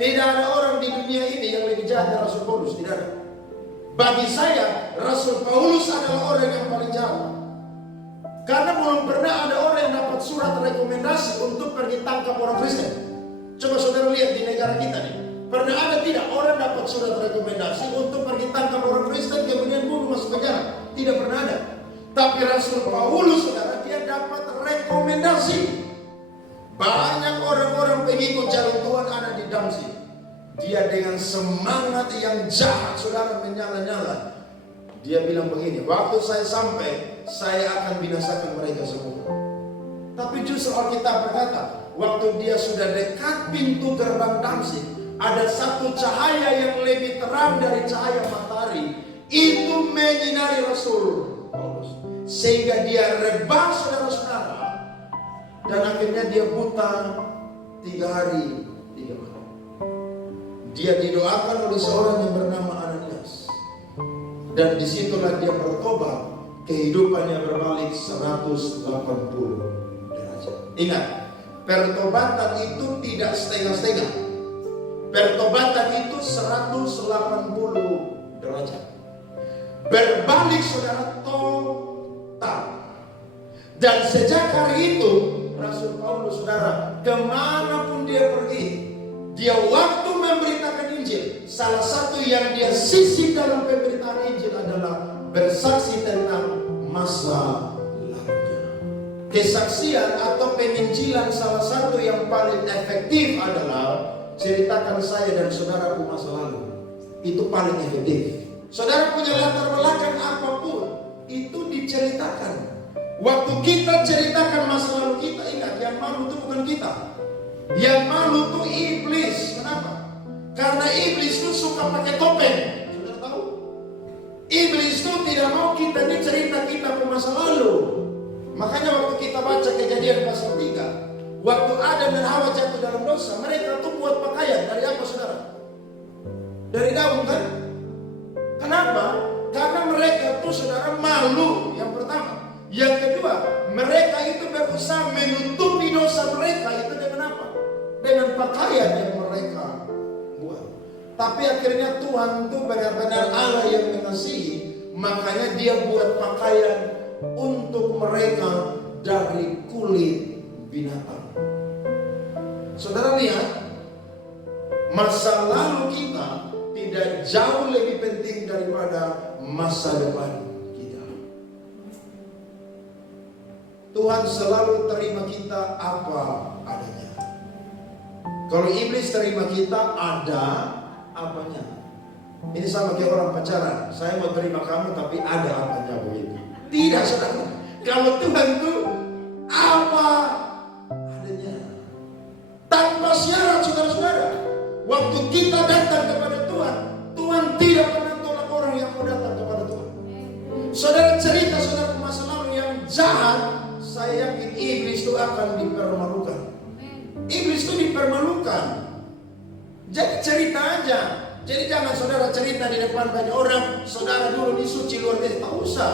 Tidak ada orang di dunia ini yang lebih jahat dari Rasul Paulus, tidak ada. Bagi saya, Rasul Paulus adalah orang yang paling jahat. Karena belum pernah ada orang yang dapat surat rekomendasi untuk pergi tangkap orang Kristen. Coba saudara lihat di negara kita nih. Pernah ada tidak orang dapat surat rekomendasi untuk pergi tangkap orang Kristen kemudian bunuh masuk penjara? Tidak pernah ada. Tapi Rasul Paulus, saudara, dia dapat rekomendasi. Banyak orang-orang pengikut jalan Tuhan ada di Damsyik. Dia dengan semangat yang jahat, saudara, menyala-nyala. Dia bilang begini, waktu saya sampai, saya akan binasakan mereka semua. Tapi justru Alkitab berkata, waktu dia sudah dekat pintu gerbang Damsyik, ada satu cahaya yang lebih terang dari cahaya matahari. Itu menyinari Rasul Paulus. Sehingga dia rebah, saudara-saudara. Dan akhirnya dia buta 3 hari 3 malam. Dia didoakan oleh seorang yang bernama Ananias. Dan disitulah dia bertobat. Kehidupannya berbalik 180 derajat. Ingat, pertobatan itu tidak setengah-setengah. Pertobatan itu 180 derajat. Berbalik, saudara, total. Dan sejak hari itu Rasul Paulus, saudara, kemanapun dia pergi, dia waktu memberitakan Injil, salah satu yang dia sisip dalam pemberitaan Injil adalah bersaksi tentang masa lalunya. Kesaksian atau penginjilan salah satu yang paling efektif adalah ceritakan saya dan saudaraku masa lalu. Itu paling efektif. Saudara punya latar belakang apapun, itu diceritakan. Waktu kita ceritakan masa lalu kita, ingat, yang malu itu bukan kita. Yang malu itu iblis. Kenapa? Karena iblis itu suka pakai topeng. Saudara tahu? Iblis itu tidak mau kita ini cerita kita ke masa lalu. Makanya waktu kita baca Kejadian pasal 3, waktu Adam dan Hawa jatuh dalam dosa, mereka tuh buat pakaian dari apa, saudara? Dari daun, kan? Kenapa? Karena mereka tuh, saudara, malu. Yang pertama. Yang kedua, mereka itu berusaha menutupi dosa mereka itu dengan apa? Dengan pakaian yang mereka buat. Tapi akhirnya Tuhan itu benar-benar Allah yang mengasihi. Makanya dia buat pakaian untuk mereka dari kulit binatang. Saudara lihat, masa lalu kita tidak jauh lebih penting daripada masa depan. Tuhan selalu terima kita apa adanya. Kalau iblis terima kita ada apanya. Ini sama kayak orang pacaran. Saya mau terima kamu tapi ada apanya begitu. Tidak, saudara. Kalau Tuhan itu apa adanya. Tanpa syarat, saudara-saudara. Waktu kita datang kepada Tuhan, Tuhan tidak pernah tolak orang yang mau datang kepada Tuhan. Saudara cerita saudara masa lalu yang jahat, saya yakin iblis itu akan dipermalukan. Iblis itu dipermalukan. Jadi cerita aja. Jadi jangan saudara cerita di depan banyak orang, saudara dulu disuci luar biasa. Tak usah.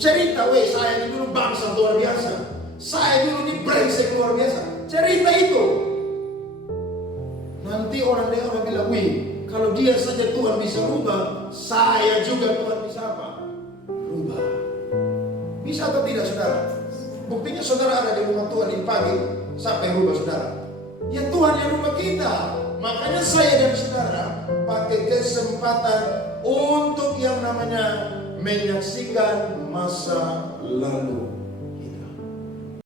Cerita, saya ini dulu bangsa luar biasa. Saya dulu ini brengsek luar biasa. Cerita itu. Nanti orang bilang, kalau dia saja Tuhan bisa rubah, saya juga Tuhan bisa apa? Rubah. Bisa atau tidak, saudara? Buktinya saudara ada di rumah Tuhan di pagi sampai rubah saudara. Ya Tuhan yang rubah kita. Makanya saya dan saudara pakai kesempatan untuk yang namanya menyaksikan masa lalu